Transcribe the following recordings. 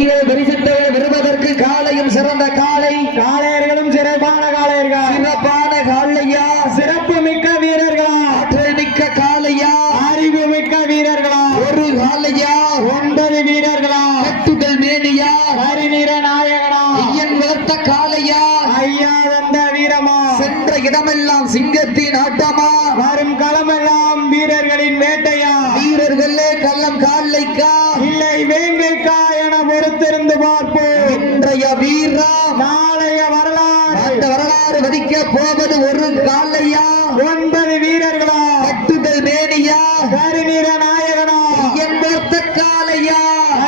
வருகிறது. பரிசுத்தை பெறுவதற்கு காலையும் சிறந்த காலை, காளையர்களும் சிறப்பான காளையர்கள், சிறப்பான காளையா, சிறப்பு மிக்க வீரர்களா, ஆற்றல் மிக்க காளையா, அறிவு மிக்க வீரர்களா, ஒரு காளையா, 9 வீரர்களா, கட்டுதல் மேனியா, ஹரிநிற நாயகனா, ஐயன் வளர்த்த காளையா, ஐயா வந்த வீரமா, சென்ற இடமெல்லாம் சிங்கத்தின் ஆட்டமா, வரும் களமெல்லாம் வீரர்களின் வேட்டையா, வீரர்களே கள்ளம் காலைக்கா இல்லை வேங்கைக்கா என பொறுத்திருந்து பார்ப்போம். இன்றைய வீரா நாளைய வரலாறு, அந்த வரலாறு வதிக்க போவது ஒரு காலையா, 9 வீரர்களா, கட்டுதல் மேனியா, ஹரிநிற நாயகனா, ஐயன் வளர்த்த காளையா,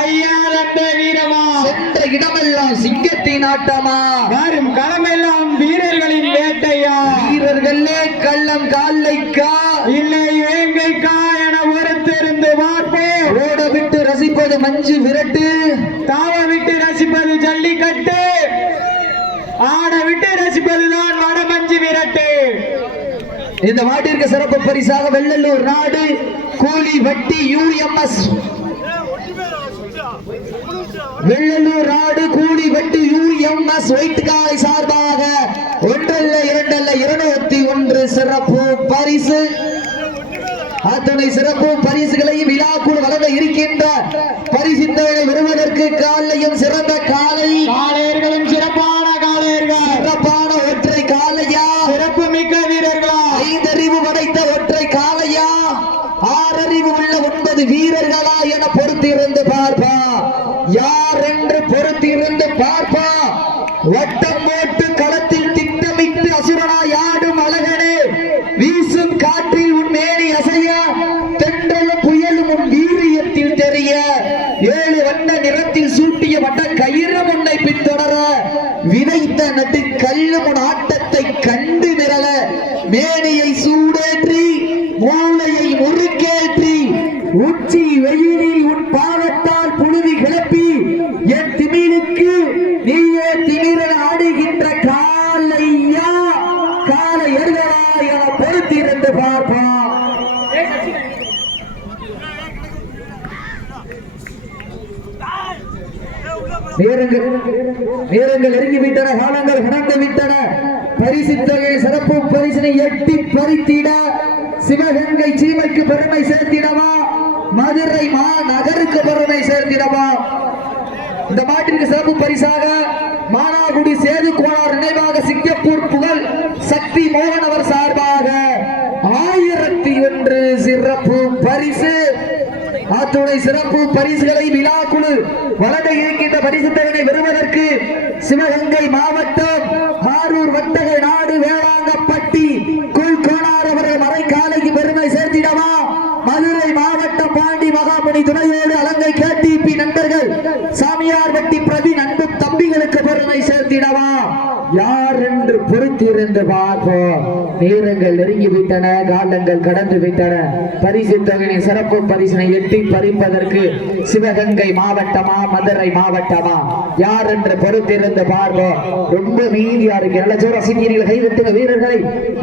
ஐயா வந்த வீரமா, சென்ற இடமெல்லாம் சிங்கத்தின் ஆட்டமா, வரும் களமெல்லாம் வீரர்களின் வேட்டையா, வீரர்களே கள்ளம் காலைக்கா இல்லை வேங்கைக்கா என பொறுத்திருந்து பார்ப்போம். ஓட விட்டு ரசிப்பது மஞ்சு விரட்டு, தாவ விட்டு ரசிப்பது ஜல்லிக்கட்டு, ஆட விட்டு ரசிப்பதுதான் வடமஞ்சு விரட்டு. இந்த மாட்டிற்கு சிறப்பு பரிசாக வெள்ளலூர் நாடு கூலி வட்டி UMS, வெள்ளலூர் நாடு கூலி வட்டி UMS ஒயிட் காலை சார்பாக ஒன்றல்ல இரண்டல்ல 201 சிறப்பு பரிசு. அத்துணை சிறப்பு பரிசுகளை விழாக்குழு வழங்க இருக்கின்ற பரிசுத்தவனை விரும்புவதற்கு காலையும் சிறந்த காலை, காளையர்களும் சிறப்பான காளையர்கள், சிறப்பான ஒற்றை காலையா, சிறப்பு மிக்க வீரர்களா, 5 அறிவு படைத்த ஒற்றை காலையா, 6 அறிவு உள்ள 9 வீரர்களா என பொறுத்திருந்து பார்ப்பா, யார் என்று பொறுத்திருந்து பார்ப்பா. வட்டம் போட்டு களத்தில் திட்டமிட்டு அசுரனாய் ஆடும் அழகனே, வீசும் காற்றில் உன் மேனி அசைய, தென்றலும் புயலும் உன் வீரியத்தில் தெரிய, 7 வண்ண நிறத்தில் சூட்டிய வட்ட கயிறு உன்னை பின்தொடர, விதைத்த நட்டு கல்லும் உன் ஆட்டத்தை கண்டு நிரல, மேனியை சூடேற்றி மூளையை முறுக்கேற்றி உச்சி வெயிலில் உன் பாவத்தால் புழுதி கிளப்பி என் திமிருக்கு நீயே திமிரன் ஆடுகின்ற காலையா, காலை எருகளா என பொறுத்திருந்து பார்ப்பா. நேரங்கள் நெருங்கிவிட்டன, காலங்கள் கடந்து விட்டன. பரிசு தொகை சிறப்பு பரிசினை எட்டி பறித்திட சிவகங்கை சீமைக்கு பெருமை சேர்த்திடவா, மதுரை மாநகருக்கு பெருமை சேர்த்திடவா. இந்த மாட்டிற்கு சிறப்பு பரிசாக மானாகுடி சேது கோனார் நினைவாக சிங்கப்பூர் புகழ் சக்தி மோகன் அவர் சார்பாக 1001 சிறப்பு பரிசு. அத்துணை சிறப்பு பரிசுகளை விழாக்குழு வழங்க இருக்கின்ற பரிசுத்தவனை பெறுவதற்கு சிவகங்கை மாவட்டம் ஆரூர் வட்டக நாடு வேளாங்கப்பட்டி குல்கோனார் அவர்கள் மறை காலைக்கு பெருமை சேர்த்திடவா, மதுரை மாவட்டம் பாண்டி மகாமுனி துணையோடு அலங்கை KTP நண்பர்கள் சாமியார் வட்டி பிரவீன் அன்பு தம்பிகளுக்கு பெருமை சேர்த்திடவா, யார் என்று பொறுத்திருந்து பார்ப்போம். நேரங்கள் நெருங்கிவிட்டன, காலங்கள் கடந்து விட்டன. பரிசு தொகையின் சிறப்பு பரிசினை எட்டி பறிப்பதற்கு சிவகங்கை மாவட்டமா மதுரை மாவட்டமா, யார் என்று பொறுத்திருந்து பார்ப்போம். ரொம்ப மீதியா இருக்கு, நல்ல ஜோர சீனியர்கள் கைவிட்டுங்க, வீரர்களை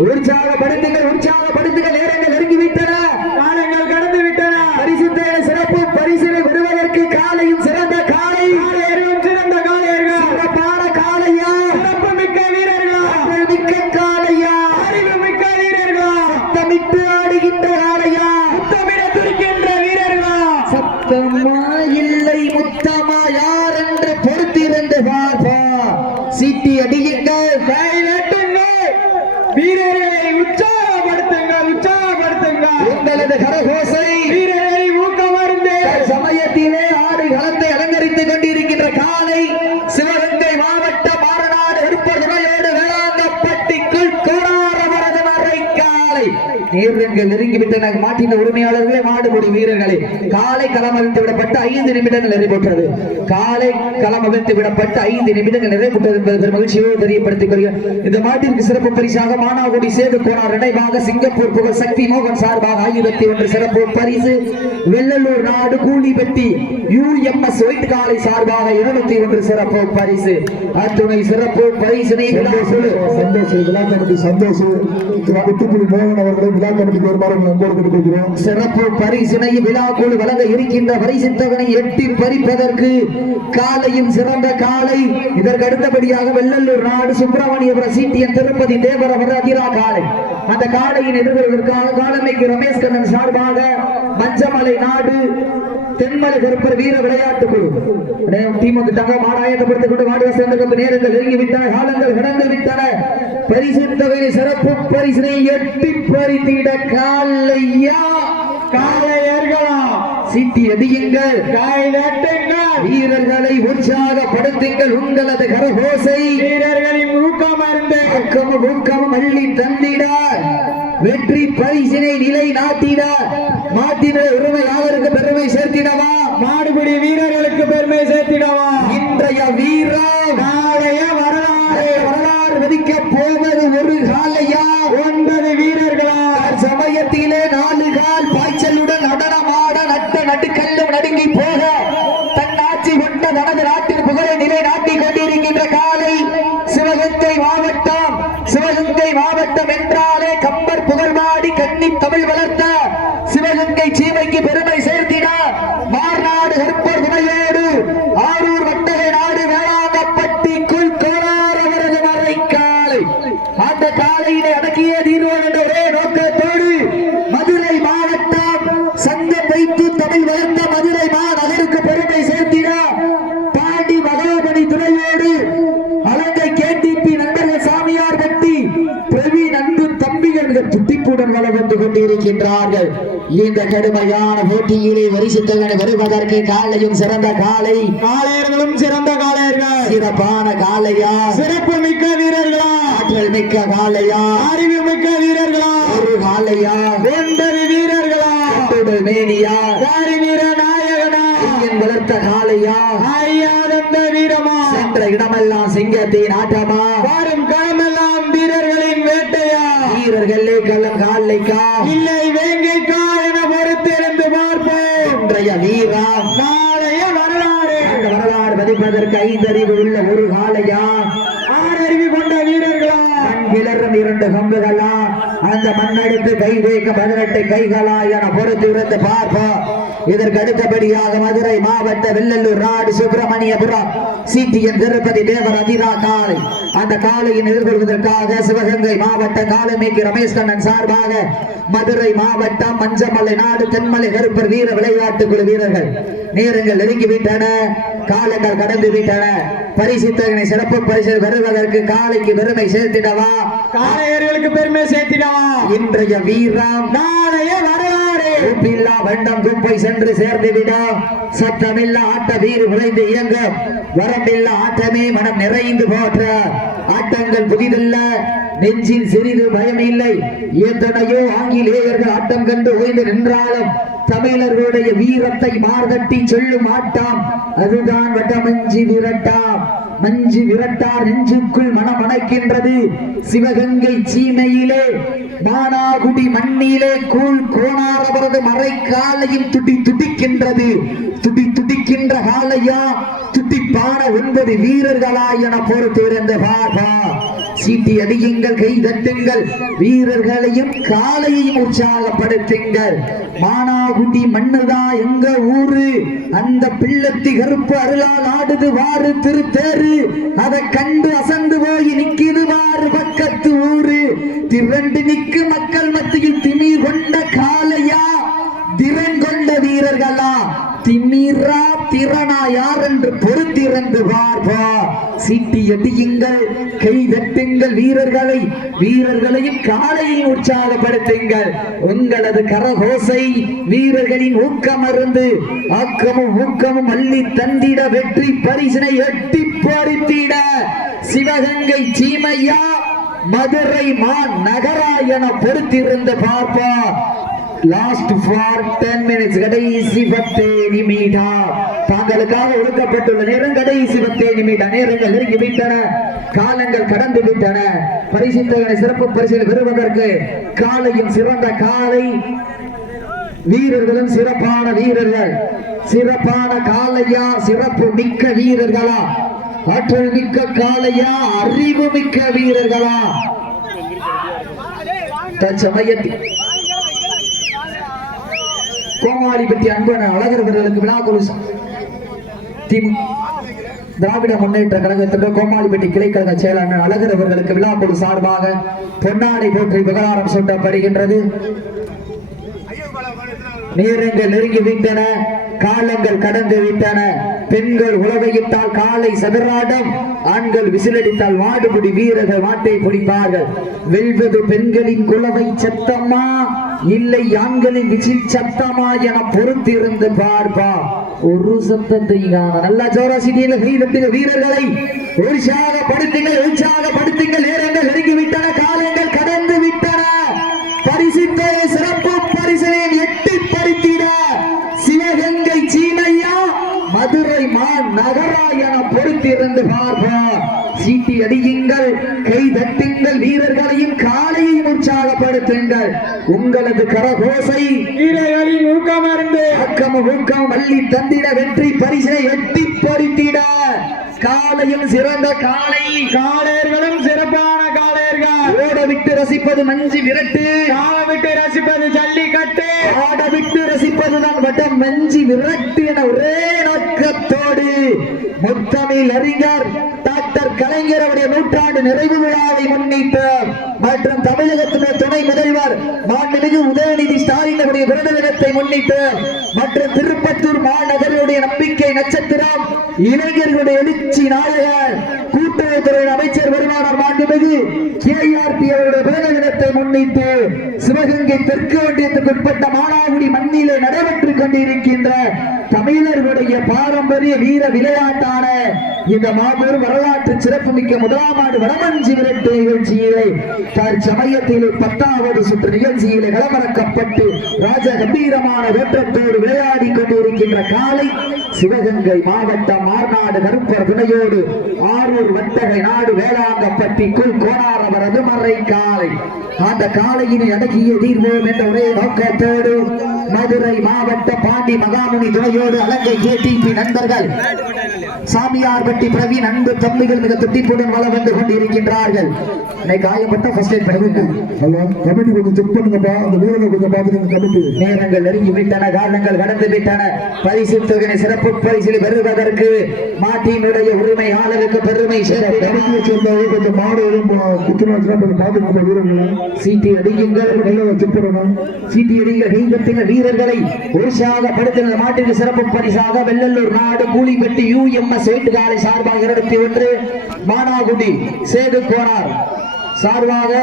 உற்சாகப்படுத்துங்கள், உற்சாகப்படுத்துங்கள். நேரங்கள் நெருங்கிவிட்டன, காலங்கள் கடந்து விட்டன. பரிசு தொகையின் சிறப்பு பரிசினை விடுவதற்கு காலையும் சிறந்த காலை, காளையர்களும் சிறந்த காளையர்கள், சிறப்பான காலையா, சிறப்பு மிக்க வீரர்களா, மிக்க காலையா, அறிவு மிக்க வீரர்களா, சத்தமிட்டு ஆடுகின்ற காலையா, முத்தமிட துடிக்கின்ற வீரர்களா, சத்தமா இல்லை முத்தமா, யார் என்று பொறுத்திருந்து பார்ப்பா. சீட்டி அடியுங்கள், கை நட்டுங்கள், வீரர்களை உற்சாகப்படுத்துங்கள், உற்சாகப்படுத்துங்கள். உங்களது கரகோசை வீரர்களை ஊக்கமருந்து சமயத்திலே ஆடு களத்தை அலங்கரித்துக் கொண்டிருக்கின்ற காலை சிவகங்கை மாவட்டம் மாரநாடு விருப்பதுணையோடு வேளாங்கப்பட்டிக்குள் கோனார் அவரது மறை காலை. நேரங்கள் நெருங்கிவிட்டன, மாட்டின் உரிமையாளர்களே மாடுபடி வீரர்களே, காலை களம் அவிழ்த்து விடப்பட்ட 5 நிமிடங்கள் நிறைவுற்றது. காலை களம் அவிழ்த்து விடப்பட்ட 5 நிமிடங்கள் நிறைவுற்றது என்பது மகிழ்ச்சியோடு தெரியப்படுத்திக் கொள்கிறேன். இந்த மாட்டிற்கு சிறப்பு பரிசாக மானாகுடி சேது கோனார் நினைவாக சிங்கப்பூர் புகழ் சக்தி மோகன் சார்பாக 1001 சிறப்பு பரிசு. வெள்ளலூர் நாடு கூலிபட்டி UMS ஒயிட் காலை சார்பாக 201 சிறப்பு பரிசு. அத்துணை சிறப்பு பரிசினை சந்தோஷம் விழா கமிட்டி சந்தோஷம் குட்டுப்புலி மோகன் அவர்களை விழா கமிட்டிக்கு வருமாறு அன்போடு கேட்டுக்கொள்கிறோம். சிறப்பு பரிசினை விழாக்குழு வழங்க இருக்கின்ற பரிசுத்தவனை எட்டி பறிப்பதற்கு காலையும் சிறந்த காலை. இதற்கு அடுத்தபடியாக வெள்ளல்லூர் நாடு சுப்பிரமணியபுரம் சீட்டியன் திருப்பதி தேவரவர் அதிரா காலை. அந்த காலையின் எதிர்கொள்வதற்காக காலமைக்கு ரமேஷ் கண்ணன் சார்பாக மஞ்சமலை நாடு தென்மலை கருப்பர் வீர விளையாட்டு குழு திமுக தங்க மாடாயத்தப்படுத்திக் கொண்டு மாடு சேர்ந்த நேரங்கள் நெருங்கி விட்டன, காலங்கள் கடந்து விட்டன. பரிசுத்தவனை சிறப்பு பரிசினை எட்டி பறித்திட காலையா காளையர்களா சீட்டி அடியுங்கள், வீரர்களை உற்சாகப்படுத்துங்கள். உங்களது கரகோசை வீரர்களின் ஊக்கமும் அள்ளி தந்திட வெற்றி பரிசினை நிலை நாட்டிட மாட்டின உரிமையாளருக்கு பெருமை சேர்த்திடவா, மாடுபிடி வீரர்களுக்கு பெருமை சேர்த்திடவா. இன்றைய வீரம் நாளைய வரலாறு விதிக்க போவது ஒரு காலையா 9 வீரர்களா. சமயத்திலே 4 கால் பாய்ச்சலுடன் நடனமாட நட்டுக்கல்லும் நடுங்கி போக தன் ஆட்சி கொண்ட தனது நாட்டின் புகழை நிலை நாட்டிக் கொண்டிருக்கின்ற காலை சிவகங்கை மாவட்டம் என்றாலே கம்பர் புகழ்பாடி கன்னி தமிழ் வளர்த்த சிவகங்கை சீமைக்கு பெருமை சேர்த்திட மார்நாடு கற்பர் துணையோடு ஆரூர் வட்டகை நாடு வேளாங்கப்பட்டிக்குள் கோளாரவரது மறை காலை. அந்த காலையினை அடக்கிய தீர்வோம் என்ற ஒரே நோக்கத்தோடு மதுரை மாவட்டம் சங்கம் வைத்து தமிழ் வளர்ந்த மதுரை மாநகருக்கு பெருமை சேர்த்திட பாண்டி மகாமணி துணையோடு அலங்கை கேடிபி நண்பர்கள் சாமியார் கட்டி பிரவீன் அன்பு தம்பிகள் துட்டிப்புடன் வளம் வந்து கொண்டிருக்கின்றார்கள். இந்த கடுமையான போட்டியிலே வரிசைத்தவனை வருவதற்கு காலையும் சிறந்த காலை, காளையர்களும் சிறந்த காளையர்கள், சிறப்பான காலையா, சிறப்பு மிக்க வீரர்களா, ஆற்றல் மிக்க காலையா, அறிவு மிக்க வீரர்களா, ஒரு காலையா, 9 வீரர்களா, மேனியா, வீர நாயகனா, வளர்த்த காலையா, ஐயானந்த வீரமா, சென்ற இடமெல்லாம் சிங்கத்தின் ஆட்டமா, வரும் களமெல்லாம் வீரர்களின் வேட்டையா, வீரர்களே களம் காலைக்கா இல்லை வேங்கைக்கா என பொறுத்திருந்து பார்ப்போம். இன்றைய வீரம் நாளைய வரலாறு பதிப்பதற்கு 5 அறிவு உள்ள ஒரு காலையா, 6 அறிவு கொண்ட வீரர்களா, கிளறும் 2 கம்புகளா, அந்த மண்ணெடுத்து கை வைக்க 18 கைகளா என பொறுத்திருந்து பார்ப்போம். இதற்கு அடுத்தபடியாக மதுரை மாவட்ட வெள்ளல்லூர் நாடு சுப்பிரமணியபுரம் சீட்டியன் திருப்பதி தேவர் அதிரா காலை. அந்த காலையின் எதிர்கொள்வதற்காக சிவகங்கை மாவட்ட காலமைக்கு ரமேஷ் கண்ணன் சார்பாக மதுரை மாவட்டம் மஞ்சமலை நாடு தென்மலை கருப்பர் வீர விளையாட்டு குழு வீரர்கள் நேரங்கள் நெருங்கிவிட்டன, காலங்கள் கடந்து விட்டன. பரிசுத்தகனை சிறப்பு பரிசு பெறுவதற்கு காலைக்கு பெருமை சேர்த்திடவா, காளையர்களுக்கு பெருமை சேர்த்திடவா. இன்றைய வீரம் நாளைய வரலாறு உப்பில்லா வண்டம் குப்பை சென்று சேர்ந்துவிட சத்தமில்லா ஆட்ட வீறு விளைந்து இயங்க வரம்பில்லா ஆட்டமே மனம் நிறைந்து போற்ற ஆட்டங்கள் புதிதல்ல, நெஞ்சில் சிறிது பயம் இல்லை. எத்தனையோ ஆங்கிலேயர்கள் ஆட்டம் கண்டு ஓய்ந்து நின்றாலும் தமிழர்களுடைய வீரத்தை மார்கட்டி சொல்லும் ஆட்டம் அதுதான் வட்டமஞ்சி விரட்டாம். மஞ்சு விரட்டார் நெஞ்சுக்குள் மனம் அணைக்கின்றது. சிவகங்கை சீமையிலே மானாகுடி மண்ணிலே கூழ் கோணாரவரது மறை காலையும் துடிக்கின்றது. துடிக்கின்ற காலையா துடிப்பான 9 வீரர்களா என பொறுத்திருந்த பாபா. சீட்டி அடியுங்கள், கை தட்டுங்கள், வீரர்களையும் காலையையும் உற்சாகப்படுத்துங்கள். மானாகுடி மண்ணுதான் எங்க ஊரு, அந்த பிள்ளத்தி கருப்பு அருளால் ஆடுது வாரு திருத்தேரு, அதை கண்டு அசந்து போய் நிக்கிது வாரு பக்கத்து ஊரு. திரண்டு நிற்கு மக்கள் மத்தியில் திமிர் கொண்ட காலையா, திறன் கொண்ட வீரர்களா, திமிரா திறனா யார் என்று பொறுத்திருந்து பார்ப்பா. சீட்டி அடியுங்கள், கை தட்டுங்கள், வீரர்களையும் காலையும் உற்சாகப்படுத்துங்கள். உங்களது கரகோசை வீரர்களின் ஊக்கமருந்து ஊக்கமும் அள்ளி தந்திட வெற்றி பரிசினை எட்டி பறித்திட சிவகங்கை சீமையா மதுரை நகரா என பொறுத்திருந்து பார்ப்பா. லாஸ்ட் ஃபார் 10 மினிட்ஸ், கடைசி 10 நிமிடம் தாங்களுக்காக ஒதுக்கப்பட்டுள்ள நேரம் கடைசி 10 நிமிடம். நேரங்கள் நெருங்கி விட்டன, காலங்கள் கடந்து விட்டன. பரிசுத்தவனை சிறப்பு பரிசில் பெறுவதற்கு காலையும் சிறந்த காலை, வீரர்களும் சிறப்பான வீரர்கள். சிறப்பான காலையா, சிறப்பு மிக்க வீரர்களா, ஆற்றல் மிக்க காலையா, அறிவு மிக்க வீரர்களா. தற்சமயத்தில் கோமாளிப்பட்டி அன்பன அழகர்களுக்கு விழாக்குழு திராவிட முன்னேற்ற கழகத்திற்கு கோமாளிப்பட்டி கிளைக்கழக செயலாளர் அழகர் அவர்களுக்கு விழாக்குழு சார்பாக பொன்னாடை போற்றி விவகாரம் சூட்டப்படுகின்றது. நேரங்கள் நெருங்கி விட்டன, காலங்கள் கடந்து விட்டன. பெண்கள் உலகையிட்டால் காலை சதுராடம், ஆண்கள் விசிலடித்தால் மாடுபிடி வீரர்கள் மாட்டை பிடிப்பார்கள். வெல்வது பெண்களின் குலவை சத்தமா இல்லை ஆண்களின் விசில் சத்தமா என பொறுத்திருந்து பார்ப்பா. ஒரு சத்தத்தை நல்லா ஜோராசிட்டியில கைதட்டுங்க வீரர்களை, உற்சாகப்படுத்துங்கள். நேரங்கள் நெருங்கி விட்டன, காலங்கள் கடந்து விட்டன. பரிசுத்தை சிறப்பு பரிசனை எட்டி பறித்திட சிவகங்கை சீமையா மதுரை நகரா என பொறுத்திருந்து பார்ப்போம். சீட்டி அடியுங்கள், கை தட்டுங்கள், வீரர்களையும் காலையும் உற்சாகப்படுத்துங்கள். உங்களது கரகோசை வீரர்களின் ஊக்கம் அள்ளி தந்திட வெற்றி பரிசனை எட்டி பறித்திட காலையும் சிறந்த காலை, காளையர்களும் சிறப்பான காளையர்கள். ஓட விட்டு ரசிப்பது மஞ்சி விரட்டு, ஆட விட்டு ரசிப்பது ஜல்லிக்கட்டு, ஆட விட்டு ரசிப்பது தான் வட்டம் மஞ்சி விரட்டு என ஒரே நோக்கத்தோடு முத்தமிழ் அறிஞர் டாக்டர் கலைஞர் அவருடைய நூற்றாண்டு நிறைவு விழாவை முன்னிட்டு மற்றும் தமிழகத்தின் துணை முதல்வர் மாண்புமிகு உதயநிதி ஸ்டாலின் அவருடைய பிறந்த தினத்தை முன்னிட்டு மற்றும் திருப்பத்தூர் மாநகருடைய நம்பிக்கை நட்சத்திரம் இளைஞர்களுடைய எழுச்சி நாயகர் கூட்டுறவுத்துறை அமைச்சர் வருமானார் மாண்புமிகு KRP அவருடைய பிறந்த தினத்தை முன்னிட்டு சிவகங்கை தெற்கு ஒன்றியத்துக்கு உட்பட்ட மானாகுடி மண்ணிலே நடைபெற்றுக் கொண்டிருக்கின்ற தமிழர்களுடைய பாரம்பரிய வீர விளையாட்டான இந்த மாபெரும் வரலாற்று சிறப்புமிக்க முதலாம் ஆண்டு வடமஞ்சி விரட்டு நிகழ்ச்சியிலே தற்சமயத்திலே 10வது சுற்று நிகழ்ச்சியிலே களமிறக்கப்பட்டு ராஜ கம்பீரமான ஓட்டத்தோடு விளையாடி கொண்டிருக்கின்ற காலை சிவகங்கை மாவட்டம் மார்நாடு கருப்பர் துணையோடு ஆரூர் வட்டகை நாடு வேளாங்கப்பட்டி குல் கோணாரவர் அதுமறை காலை. அந்த காலையினை அடக்கிய தீர்வோம் என்ற ஒரே நோக்கத்தோடு மதுரை மாவட்ட பாண்டி மகாமுனி துணையோடு அலங்கை KTP நண்பர்கள் சாமியார்பட்டி பிரவீன் அன்பு தம்பிகள் மிக துட்டிப்புடன் வளம் வந்து கொண்டிருக்கின்றார்கள். காயப்பட்ட ஃபர்ஸ்ட் எய்ட் பண்ணுங்க. கமிட்டி கொஞ்சம் செக் பண்ணுங்கப்பா, அந்த வீரரை கொஞ்சம் பார்த்துங்க கமிட்டி. நேரங்கள் நெருங்கி விட்டன, காரணங்கள் கடந்து விட்டன. பரிசு தொகை சிறப்பு பரிசில் பெறுவதற்கு மாட்டினுடைய உரிமையாளருக்கு பெருமை கமிட்டியை சேர்ந்தவங்க கொஞ்சம் மாடு குத்துனாச்சுன்னா கொஞ்சம் பார்த்துக்கோங்க வீரர்களை. சீட்டி அடியுங்கள், செக் பண்ணணும். சீட்டி அடியுங்கள், கைதட்டுங்க வீரர்களை உற்சாகப்படுத்தின மாட்டிற்கு சிறப்பு பரிசாக வெள்ளலூர் நாடு கூலிப்பட்டி UMS வீட்டுக்காலை சார்பாக 21 மானாகுடி சேது கோனார் சார்பாக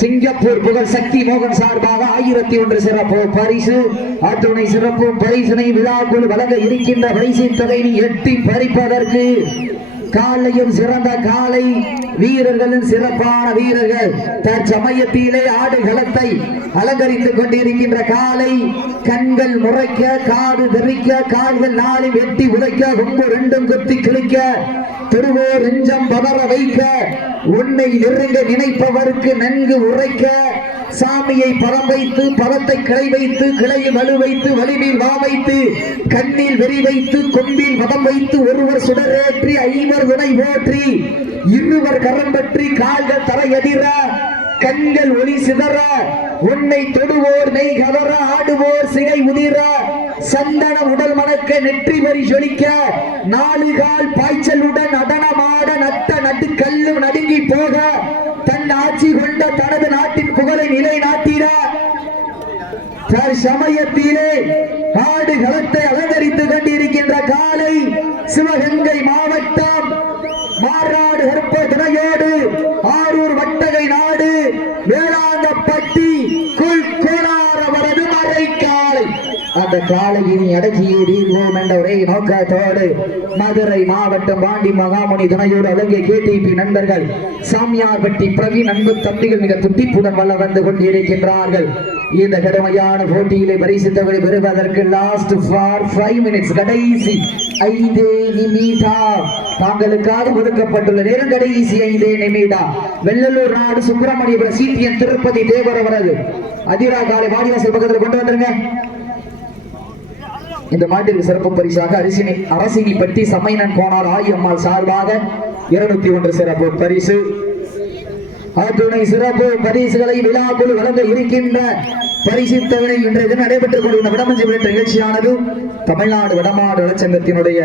சிங்கப்பூர் புகழ் சக்தி மோகன் சார்பாக 1001 சிறப்பு பரிசு. அத்துணை சிறப்பு பரிசினை விழாக்குழு வழங்க இருக்கின்ற பரிசு தொகையை எட்டி பறிப்பதற்கு காலையும் சிறந்த காலை, வீரர்களின் சிறப்பான வீரர்கள் தற்சமயத்திலே ஆடுகளத்தை அலங்கரித்துக் கொண்டிருக்கின்ற காலை. கண்கள் முறைக்க, காது தெரிக்க, கால்கள் நாளை வெட்டி உதைக்க, கொம்பு ரெண்டும் குத்தி கிழிக்க, திருவோர் நெஞ்சம் பதற வைக்க, உன்னை நெருங்க நினைப்பவருக்கு நன்கு உரைக்க, சாமியை பரம் வைத்து பதத்தை கிளை வைத்து கிளையை வலு வைத்து வலிமையில் வா வைத்து கண்ணில் வெறி வைத்து கொம்பில் மதம் வைத்து ஒருவர் சுடரேற்றி 5 துணை போற்றி 2 கரம் பற்றி கால்கள் தரை எதிர கண்கள் ஒளி சிதற உன்னை தொடுவோர் நெய் கவர ஆடுவோர் சிகை உதிர சந்தன உடல் மணக்க நெற்றி வரி ஜொலிக்க 4 கால் பாய்ச்சலுடன் நடனமாட நட்ட நட்டு கல்லும் நடுங்கி போக தன் ஆட்சி கொண்ட தனது நாட்டின் புகழை நிலைநாட்டிட சமயத்திலே ஆடுகளத்தை அலங்கரித்துக் கொண்டிருக்கின்ற காலை சிவகங்கை மாவட்டம் மாறாடு கருப்பர் துணையோடு ஆரூர் வட்டகை நாடு வேளாங்கப்பட்டி குல் கோணாரவரது மறை காலை. அந்த காலையினை அடக்கியே தீர்வோம் என்ற ஒரே நோக்கத்தோடு மதுரை மாவட்டம் பாண்டி மகாமுனி துணையோடு அலங்கிய KTP நண்பர்கள் சாமியார்பட்டி பிரவீன் அன்பு தம்பிகள் மிக துட்டிப்புடன் வல்ல வந்து கொண்டிருக்கின்றார்கள். இந்த கடுமையான போட்டியிலே பரிசு தொகை பெறுவதற்கு லாஸ்ட் ஃபார் 5 மினிட்ஸ், கடைசி 5 நிமிடம் தாங்களுக்காக ஒதுக்கப்பட்டுள்ள நேரம். கடைசி 5 நிமிடம். வெள்ளலூர் நாடு சுப்பிரமணியபுரம் CTN திருப்பதி தேவர் அவரது அதிரா காலை வாடிவாசல் பக்கத்தில் கொண்டு வந்துருங்க. இந்த மாட்டிற்கு சிறப்பு பரிசாக அரசினிப்பட்டி சமையன் கோனார் ஆயம்மாள் சார்பாக 201 சிறப்பு பரிசு. அத்துணை சிறப்பு பரிசுகளை விழாக்குழு வழங்க இருக்கின்ற பரிசுத்தவனை இன்றைய தினம் நடைபெற்றுக் கொண்டிருந்த வடமஞ்சி விளையாட்டு நிகழ்ச்சியானது தமிழ்நாடு வடமாடு நலச்சங்கத்தினுடைய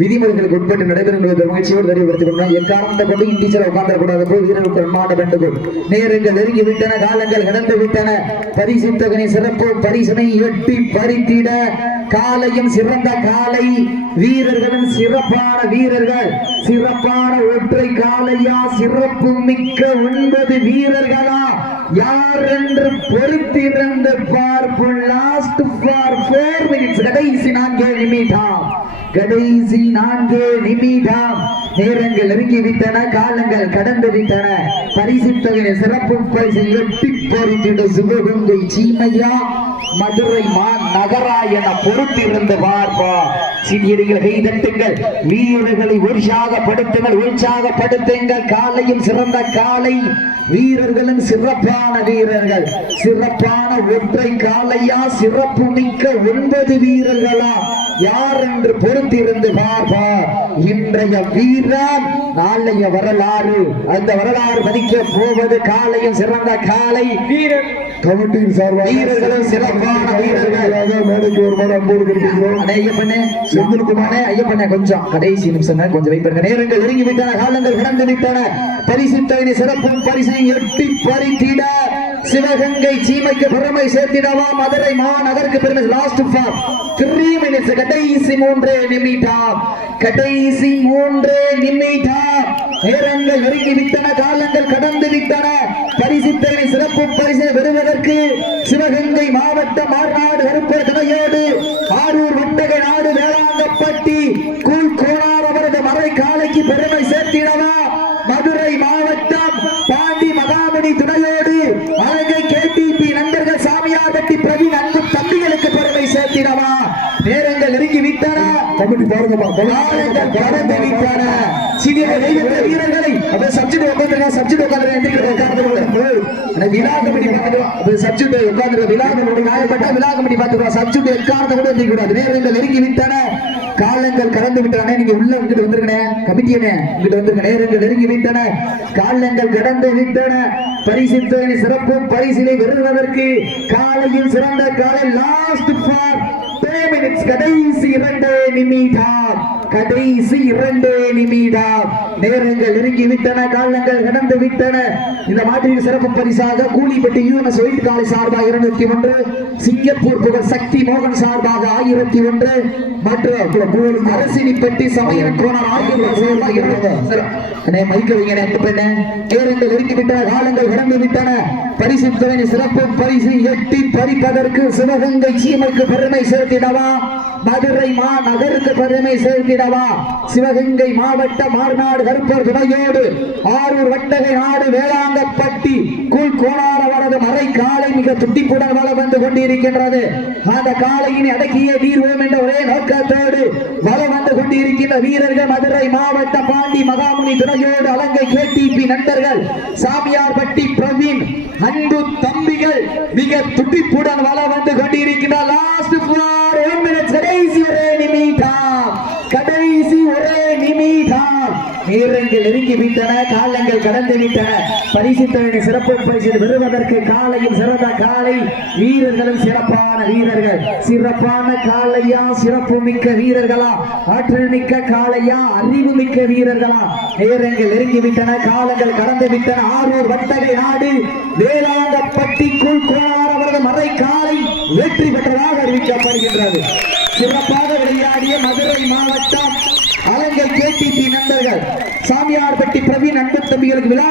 விதிமுறைகளுக்கு உட்பட்டு நடைபெறுகின்ற மகிழ்ச்சியோடு தெரியப்படுத்திக் கொண்டார். எக்காரணத்தை கொண்டு டீச்சரை உட்கார்ந்தக்கூடாது போய் வீரர்களுக்கு அன்பான வேண்டுகோள். நேரங்கள் நெருங்கி விட்டன, காலங்கள் கடந்து விட்டன. பரிசுத்தவனை சிறப்பு பரிசனை எட்டி பறித்திட காலையும் சிறந்த காலை, வீரர்களும் சிறப்பான வீரர்கள், சிறப்பான ஒற்றை காலையா, சிறப்பு மிக்க 9 வீரர்களா, யார் என்று பொறுத்திருந்து பார்ப்போம். லாஸ்ட் ஃபார் 4 மினிட்ஸ், கடைசி 4 நிமிடம், கடைசி 4 நிமிடம். நேரங்கள் நெருங்கி விட்டன, காலங்கள் கடந்து விட்டன. பரிசுத்தவனை சிறப்பு பரிசை எட்டி பறித்திட சிவகங்கை சீமையா, மதுரை நகரா என பொறுத்திருந்து பார்ப்போம். சிறியர்கள் கைதட்டுங்கள், வீரர்களை உற்சாகப்படுத்துங்கள். காலையும் சிறந்த காலை, வீரர்களும் சிறப்பான வீரர்கள், சிறப்பான ஒற்றை காலையா, சிறப்பு மிக்க 9 வீரர்களா, யார் என்று பொறுத்திருந்து பார்ப்பார். இன்றைய வீரன் நாளைய வரலாறு, அந்த வரலாறு மதிக்க போவது காலையும் சிறந்த காலை, வீரர் கமிட்டியின் சார்பாக வீரர்களும் சிறப்பான வீரர்கள். மேடைக்கு ஒரு மரம் போடு கொடுக்கிறோம். ஐயப்பண்ணே கொஞ்சம் கடைசி நிமிஷம் கொஞ்சம் வெயிட் பண்ணுங்க. நேரங்கள் நெருங்கி விட்டன, காலங்கள் கடந்து விட்டன. பரிசுத்தவனை சிறப்பும் பரிசை எட்டி பறித்திட சிவகங்கை சீமைக்கு பெருமை சேர்த்திடவா, மதுரை மாநகருக்கு பெருமை. லாஸ்ட் ஃபார் 3 மினிட்ஸ், கடைசி 3 நிமிடம், கடைசி 3 நிமிடம். நேரங்கள் நெருங்கி விட்டன, காலங்கள் கடந்து விட்டன. பரிசுத்தவனை சிறப்பு பரிசை பெறுவதற்கு சிவகங்கை மாவட்ட மாநாடு கருப்பர் துணையோடு ஆரூர் வட்டகை நாடு வேளாங்கப்பட்டி கூழ் கோணார் அவரது மறை காலைக்கு பெருமை சேர்த்திடவா, மதுரை மாவட்டம் பாண்டி மகாமணி துணையோடு அழகை கேடிபி நண்பர்கள் சாமியார்பட்டி பிரவீன் அன்பு தம்பிகளுக்கு பெருமை சேர்த்திடவா. நேரங்கள் நெருங்கி விட்டன, கமிட்டி பாருங்கம்மா, காலங்கள் கடந்து விட்டன. சிறிய வீரர்களை சப்ஜெக்ட் உட்காந்துருக்க, சப்ஜெக்ட் உட்காந்துருக்க, விழா கமிட்டி பார்த்துருவோம். சப்ஜெக்ட் உட்காந்துருக்க, விழா கமிட்டி காயப்பட்டா விழா கமிட்டி பார்த்துருவோம். சப்ஜெக்ட் எக்காரணத்தை கூட எந்திக்கூடாது. நேரங்கள் நெருங்கி விட்டன, காலங்கள் கடந்து விட்டன. நீங்க உள்ள இங்கிட்டு வந்துருக்கனே, கமிட்டியனே இங்கிட்டு வந்துருக்க. நேரங்கள் நெருங்கி விட்டன, காலங்கள் கடந்து விட்டன. பரிசுத்தவனை சிறப்பு பரிசிலை பெறுவதற்கு காலையில் சிறந்த காலை. லாஸ்ட் ஃபார் 10 மினிட்ஸ், கடைசி 2 நிமிடம், கடைசி 2 நிமிடம். நேரங்கள் நெருங்கி விட்டன, காலங்கள் கடந்து விட்டன. இந்த மாதிரி சிறப்பு பரிசாக கூலிப்பட்டி யூஎன்எஸ் ஒயிட் காலை சார்பாக 201, சிங்கப்பூர் புகழ் சக்தி மோகன் சார்பாக 1001 மற்றும் அரசினிப்பட்டி சமயம் கோணர் 1000 மைக்க வைங்க. நேரங்கள் நெருங்கி விட்டன, காலங்கள் கடந்து விட்டன. பரிசுத்தவனை சிறப்பு பரிசு எட்டி பறிப்பதற்கு சிவகங்கை சீமைக்கு பெருமை சேர்த்திடவா, மதுரை மாநகருக்கு பெருமை சேர்த்திடவா, சிவகங்கை மாவட்ட மாநாடு கருப்பர் துணையோடு ஆரூர் வட்டகை நாடு வேளாங்கப்பட்டி கூழ் கோணார் அவரது மறை காலை மிக துட்டிப்புடன் வளம் வந்து கொண்டிருக்கின்றது. அந்த காலையினை அடக்கிய தீர்வோம் என்ற ஒரே நோக்கத்தோடு வளம் வந்து கொண்டிருக்கின்ற வீரர்கள் மதுரை மாவட்ட பாண்டி மகாமுனி துணையோடு அலங்கை கேடிபி நண்பர்கள் சாமியார்பட்டி பிரவீன் அன்பு தம்பிகள் மிக துட்டிப்புடன் வளம் வந்து கொண்டிருக்கின்ற. லாஸ்ட் ஃபார் 1 மினிட், கடைசி 1 நிமிடம், கடைசி 1 நிமிடம். நேரங்கள் நெருங்கி விட்டன, காலங்கள் கடந்து விட்டன. பரிசுத்தவனை சிறப்பு பரிசு பெறுவதற்கு காலையும் சிறந்த காலை, வீரர்களும் சிறப்பான வீரர்கள், சிறப்பான காலையா, சிறப்பு மிக்க வீரர்களா, ஆற்றல் மிக்க காலையா, அறிவு மிக்க வீரர்களா. நேரங்கள் நெருங்கி விட்டன, காலங்கள் கடந்து விட்டன. ஆரூர் வட்டகை நாடு வேளாங்கப்பட்டி கூழ் கோணார் அவரது மறை காலை வெற்றி பெற்றதாக அறிவிக்கப்படுகின்றது. சிறப்பாக விளையாடிய மதுரை மாவட்டம் அலங்கை கேடிபி நண்பர்கள் சாமியார்பட்டி பிரவீன் அன்பு தம்பிகளுக்கு விழா